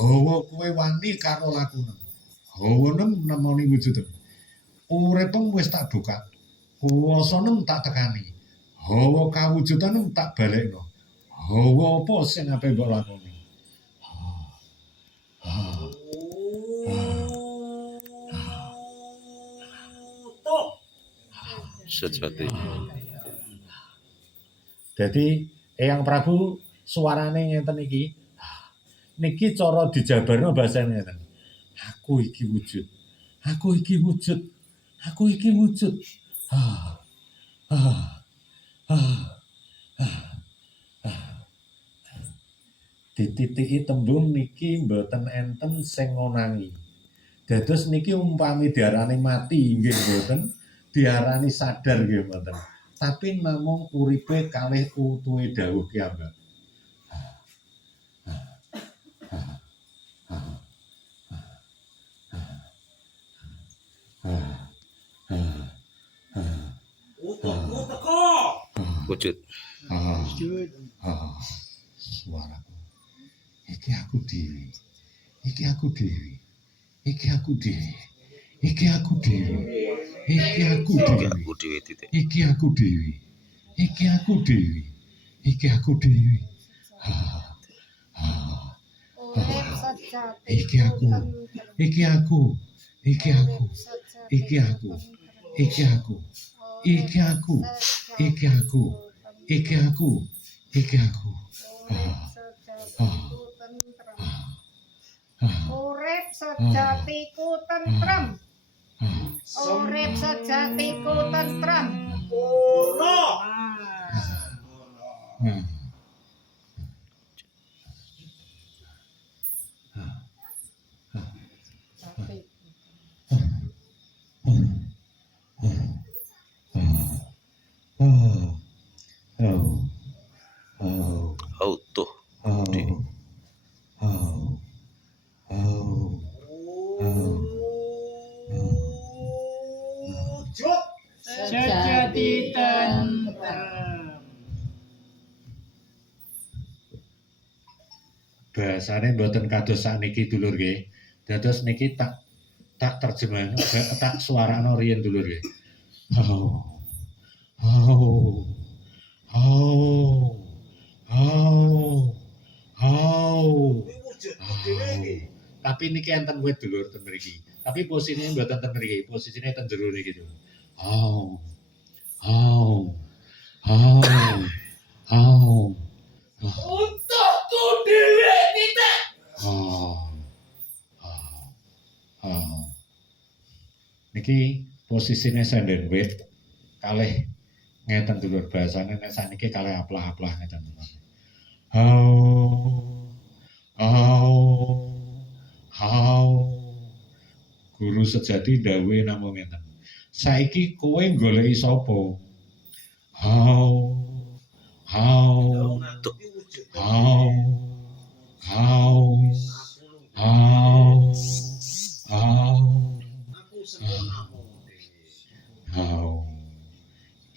hawa kowe wani karo lakunem. Hawanem nemoni wujudem. Uripem wis tak buka. Kuwasanem tak tekani. Hawa kawujudanem tak balekno. Hawa apa sing ape mbok lakoni? Sejati. Jadi Eyang Prabu suarane ngeten iki. Niki cara dijabarno bahasane ngeten. Aku iki wujud. Aku iki wujud. Aku iki wujud. Dititiki tembung niki mboten enten sing ngonangi. Dados niki umpami diarani mati nggih mboten, diarani sadar nggih mboten. Tapi namung uripe kalih utuhe dawuh piyambak. Wujud. Suaraku. Iki aku dhewe. Iki aku dhewe. Iki aku dhewe. Iki aku dhewe. Iki aku dhewe. Iki aku dhewe. Iki aku dhewe. Iki aku dhewe. Iki aku. Iki aku. Iki aku. Iki aku. Iki aku. Iki aku. Iki aku. Iki aku. Iki aku. Urip sejatiku tentrem. Urip sejatiku tentrem. Ora. Auto. Sejati tentrem. Bahasane mboten kados sakniki dulur nggih. Dados niki tak terjemahno, tak suarano riyen dulur nggih. Tapi niki enten wit dulur ten mriki. Tapi posisine mboten ten mriki, posisine ten jero niki dulur. Untukku dhewe titik. Niki posisine senden wit kalih ngeten dulur bahasane nek sakniki kalih aplah-aplah ngeten. Guru sejati dawuhe namung ngeten. Saiki kowe goleki sapa?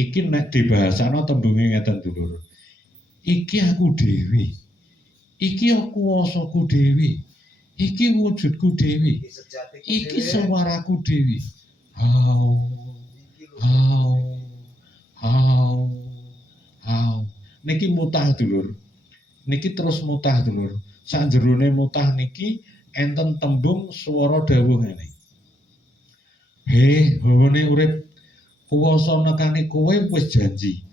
Iki nek dibahasano tembunge ngeten dulur. Iki aku dhewe. Iki kuwasaku dhewe. Iki wujudku dhewe. Iki suaraku dhewe. Niki mutah dulur. Niki terus mutah dulur. Sanjerone mutah niki enten tembung swara dawuh ngene. Hawane urip kuwasa nekani kowe wis janji.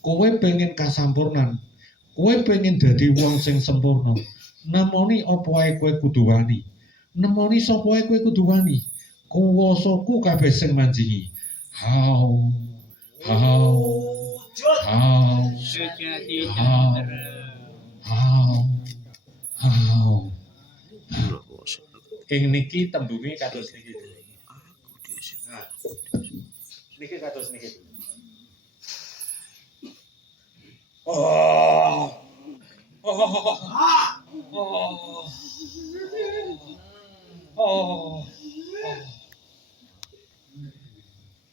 Kowe pengen kasampurnan. Kowe pengen dadi wong sing sempurna. Namoni apa wae kowe kudu wani. Nemoni sapa wae kowe kudu wani. Kuwasaku kabeh sing manjingi. Sejati tentrem. Ing niki tembunge kados niki. Nah, niki kados niki.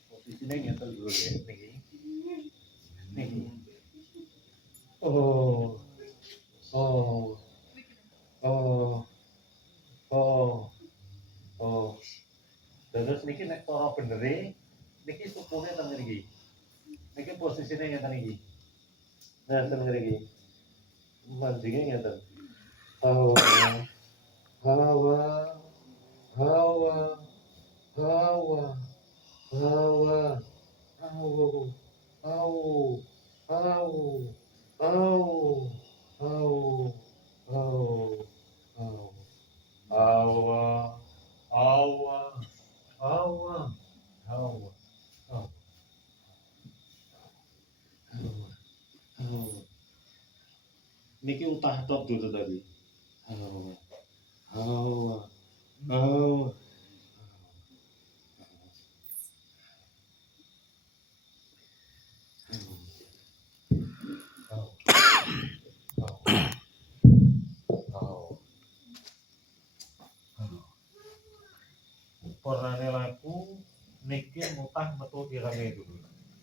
Posisine ngeten dulu ya niki. Niki. niki nek cara benere niki sukune ten mriki. Niki posisine ngeten iki. Nah, ten mriki. Mancingnya ngeten. Hawa, hawa, hawa, hawa, hawa, au, au, au, au, au, au, au. Awa, awa, awa, awa, awa, awa. Niki utah tok dulu tadi. Awa, awa, awa. Warnane laku niki mutah metu irenge dulu.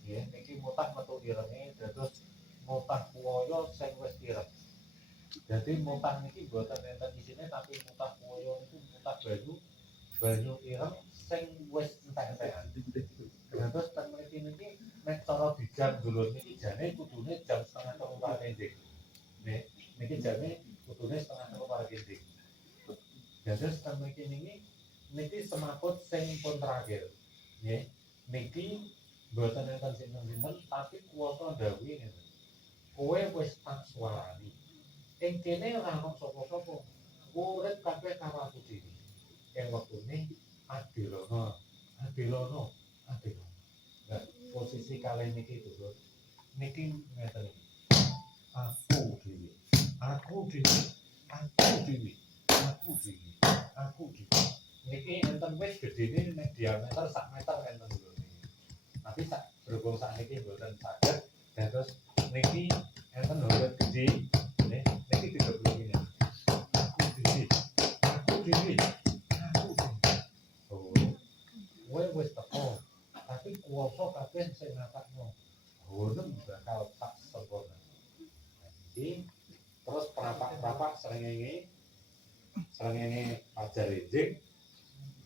Nggih, niki mutah metu irenge dados mutah kuwaya sing wis ireng. Dadi mutah niki boten enten isine tapi mutah kuwaya niku mutah banyu ireng sing wis entek-entekan. Dados ten mriki niki nek cara dijam dulur niki jane kudune jam 2:30 pagi ndik. Nek niki jane kudune 2:30 pagi ndik. Dados ten mriki niki semaput sing pun terakhir. Nggih. Niki mboten enten sinten-sinten tapi kuwasa ndhawuhi ngeten. Kowe wis tak suwarani. Ing kene ora ono sapa-sapa. Urip kabeh karo aku dhewe. Ing wektune adilono. Nah, posisi kalih niki dulur. Niki ngeten iki. Aku dhewe. Niki enten wis gedene nek diameter sak meter enten dulur niki. Tapi sak berhubung sakniki mboten saged dados niki enten urip gedhe nggih niki digeblungi. Aku dhewe. Oh, kowe wis teko. Tapi kuwasa kabeh sing ngatakno. Ngono bakal tak sempurna. Iki terus prapak-prapak srengenge ajar injing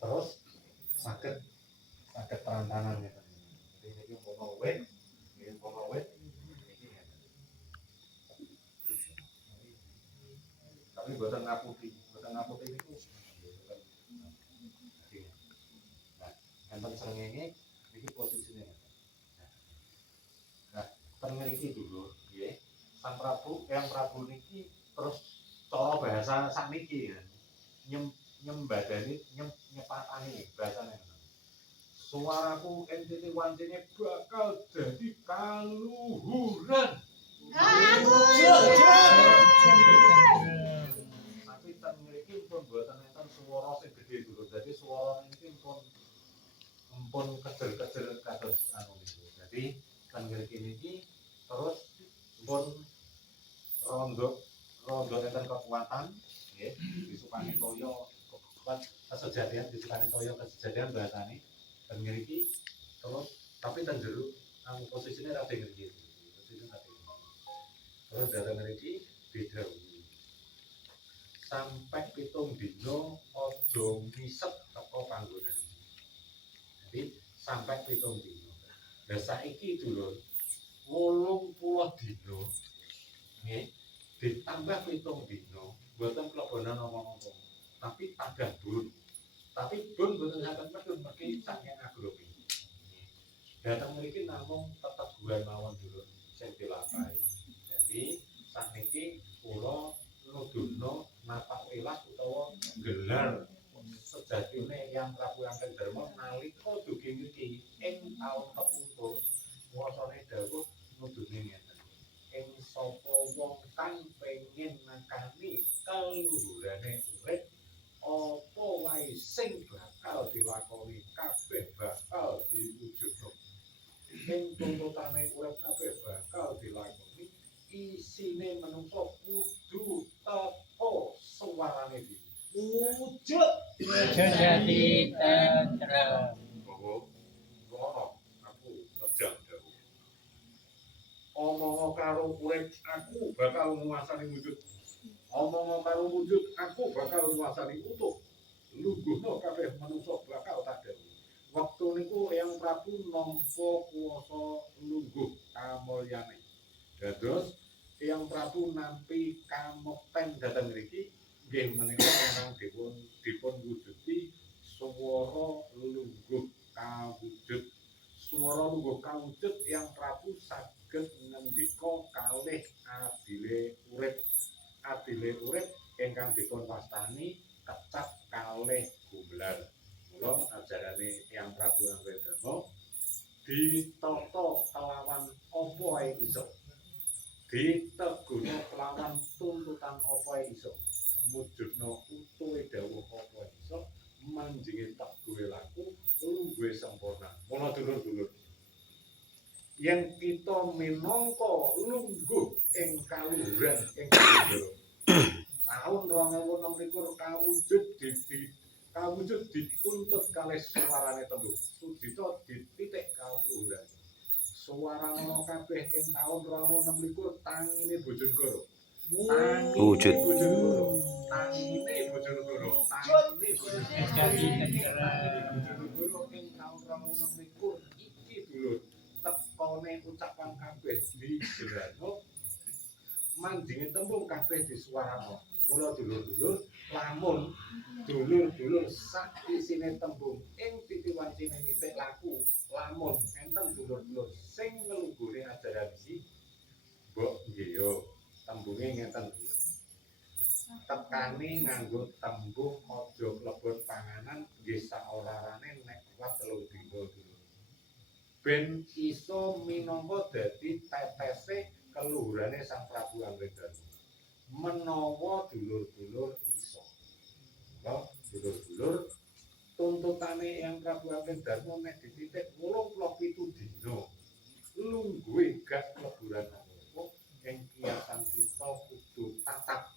terus saged terantanan ngeten. Niki umpama wit, niki tapi boten ngaputi niku. Nah, enten srengenge niki posisine. Nah, ten mriki dulu nggih. Sang Prabu, Eyang Prabu niki terus cara bahasa sakniki kan. Nyepatani bahasane. Suaraku ing titik wancine bakal dadi kaluhuran. Tapi ten mriki pun boten enten swara sing gedhe dulu. Dadi swara niki pun kecil-kecil kados anu niku. Dadi ten mriki niki terus pun rondo enten kekuatan nggih disukani toya kesejatian bahasane ten mriki terus tapi ten jero posisine ra teng mriki. Terus datang mriki didhawuhi sampai 7 dina aja ngisep teko panggonan. Jadi sampai 7 dina. Lah saiki dulur 80 dina nggih ditambah 7 dina mboten klebonan apa-apa. Tapi tadah bun. Tapi bun mboten saged medhun mergi saking agropi. Datang mriki namung teteguhan mawon dulur sing dilampahi. Jadi sakniki kula nuduhno napak wilas utawa gelar sejatine Eyang Prabu Angken Darma nalika dugi niki ing taun kepungkur wasane dawuh nuduhne ngeten. Ing sapa wong kang pengin nakani kaluhurane urip apa wae sing bakal dilakoni kabeh bakal diwujudno. Ing tuntutane urip kabeh bakal dilakoni isine manungsa kudu teko suwarane iki. Wujud Jadi tentrem. Bahwa aku pedang dawuh. Omong karo urip aku bakal nguasani wujud. Omong karo wujud aku bakal nguasani utuh. Lungguhno kabeh manungsa bakal tak dawuh. Prabu nampa kuwasa lungguh kamulyane. Dados Eyang Prabu nampi kamekten dhateng mriki nggih menika ingkang dipun wujudi swara lungguh kawujud. Swara lungguh kawujud Eyang Prabu saged ngendika kalih adile urip. Adile urip ingkang dipun wastani kecap kalih gumelar. Mula ajarane Eyang Prabu Anggradarma ditata kelawan apa ae iso. Diteguna kelawan tuntutan apa ae iso. Mujudna utuhe dawuh apa ae iso, manjinge teguhe laku, lungguhe sempurna. Mula dulur-dulur, yen kita minangka lungguh ing kaluhuran ing Kawujara. Taun 2026 kawujud dituntut kalih suarane tembung. Sudita dititik kaluhuran. Suarana kabeh ing taun 2026 tangine Bojonegoro. Wujud. Tangine Bojonegoro. Sejati tentrem. Bojonegoro ing taun 2026 iki dulur tekone ucapan kabeh dijerano manjinge tembung kabeh disuarano. Mula dulur-dulur, lamun dulur-dulur sak isine tembung ing titiwancine nitik laku, lamun enten dulur-dulur sing nglungguhi ajaran iki, mbok nggih yo tembunge ngeten dulur. Tekane nganggo tembung aja klebet panganan nggih saorarane nek kuat 3 dina dulur. Ben iso minangka dadi tetese keluhurane Sang Prabu Anggradarma. Menawa dulur-dulur iso. Lho, dulur-dulur tuntutane Eyang Prabu Anggradarma nek dititik 87 dina. Lungguhe gak kleburan apa ing kiasan kita kudu tatap.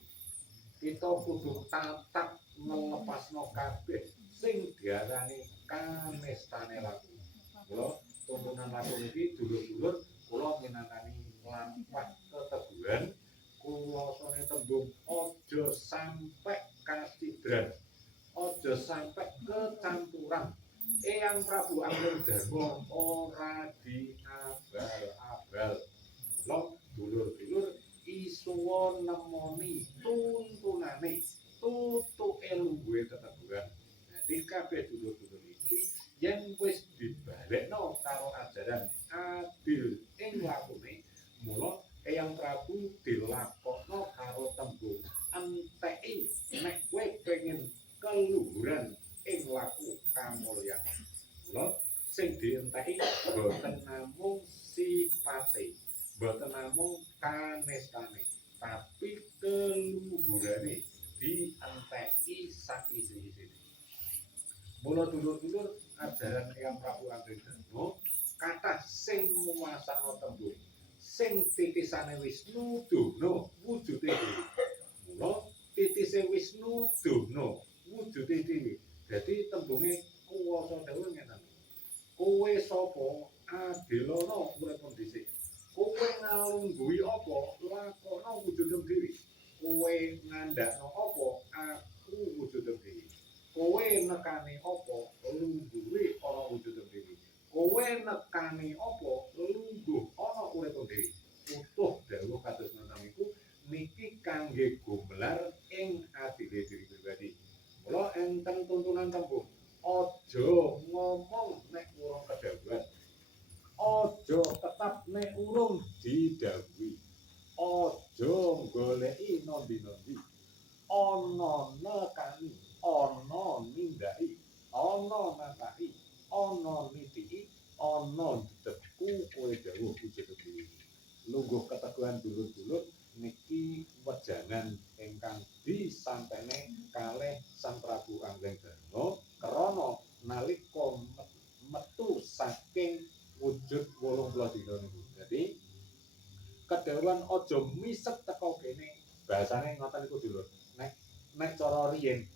Kita kudu tatap melepasno kabeh sing diarani kanestane laku. Mula tuntunan laku iki dulur-dulur kula minangkani lampah keteguhan kuwasane tembung aja sampe kasidran, aja sampe kecampuran. Eyang Prabu Anggradarma ora diabal-abal. Mula dulur-dulur isuwa nemoni tuntunane, tutuke lungguhe keteguhan. Dadi kabeh dulur-dulur iki yen wis dibalekno karo ajaran adil ing lakune, mula Eyang Prabu dilakokno karo tembung enteki nek kowe pengen keluhuran ing laku kamulyan. Mula sing dienteki boten namung sipate, boten namung kanestane, tapi keluhurane dienteki sakisi-isine. Mula dulur-dulur ajaran Eyang Prabu Anggradarma kathah sing muasana tembung sing titisane Wisnu Duna wujude dhewe. Mula titise Wisnu Duna wujude dhewe. Dadi tembunge kuwasa dawuh ngeten. Kowe sapa? Adelana uripun dhisik. Kowe ngalungguhi apa? Lakona wujudem dhewe. Kowe ngandhakno apa? Aku wujudem dhewe. Kowe nekani apa? Lungguhe ana wujudem dhewe. Kowe nekani apa? Lungguh ana uripmu dhewe. Utuh dawuh kados ngoten iku niki kangge gumelar ing adile diri pribadi. Mula enten tuntunan tembung. Aja ngomong nek urung kedawuhan. Aja tetap nek urung didhawuhi. Aja goleki nondi-nondi. Ana nekani, ana nindaki, ana nataki, ana nitiki, ana diteku kowe dawuh wujud dhewe. Lungguh keteguhan dulur-dulur niki wejangan ingkang disampene kalih Sang Prabu Anggradarma krana nalika metu saking wujud 80 dina niku. Dadi kedawuhan aja misek teka kene bahasane ngoten niku dulur. Nek cara riyen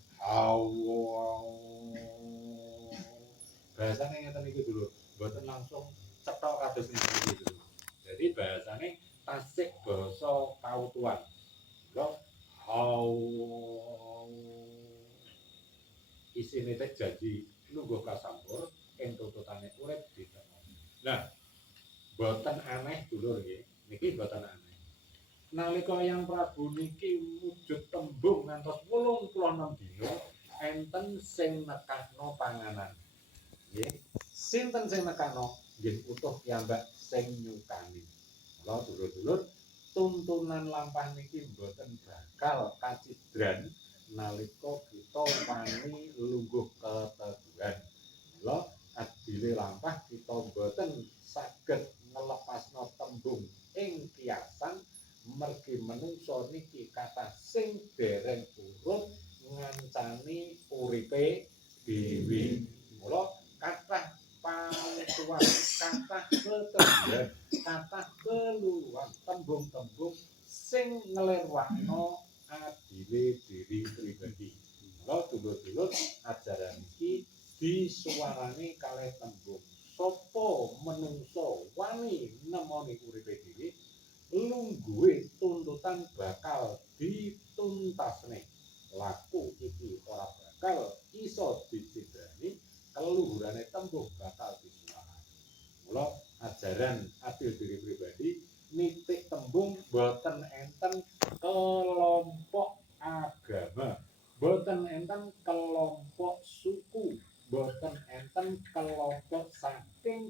bahasane ngeten niku dulur. Mboten langsung cetok kados niku dulur. Jadi bahasane tasik basa kautuhan. Lho, isine teh janji lungguh kasampur ing tuntutane urip ditemono. Nah, boten aneh dulur nggih, niki boten aneh. Nalika Yang Prabu niki wujud tembung ngantos 86 dina enten sing nekakno panganan. Nggih. Sinten sing nekakno? Nggih utuh piyambak sing nyukani. Mula dulur-dulur tuntunan lampah niki mboten bakal kacidran nalika kita wani lungguh keteguhan. Mula adile lampah kita mboten saged ngelepasno tembung ing kiasan mergi menungso niki kathah sing dereng urip ngancani uripe dhewe. Mula kathah pangsuwan, kathah keteguhan, kathah keluluhan tembung-tembung sing nglirwakno adile diri pribadi. Mula dulur-dulur ajaran iki disuwarani kalih tembung. Sapa menungso wani nemoni uripe dhewe, lungguhe tuntutan bakal dituntasne. Laku iki ora bakal iso dicidrani, keluhurane tembung bakal disuwarani. Mula ajaran adil diri pribadi nitik tembung boten enten kelompok agama, boten enten kelompok suku, boten enten kelompok saking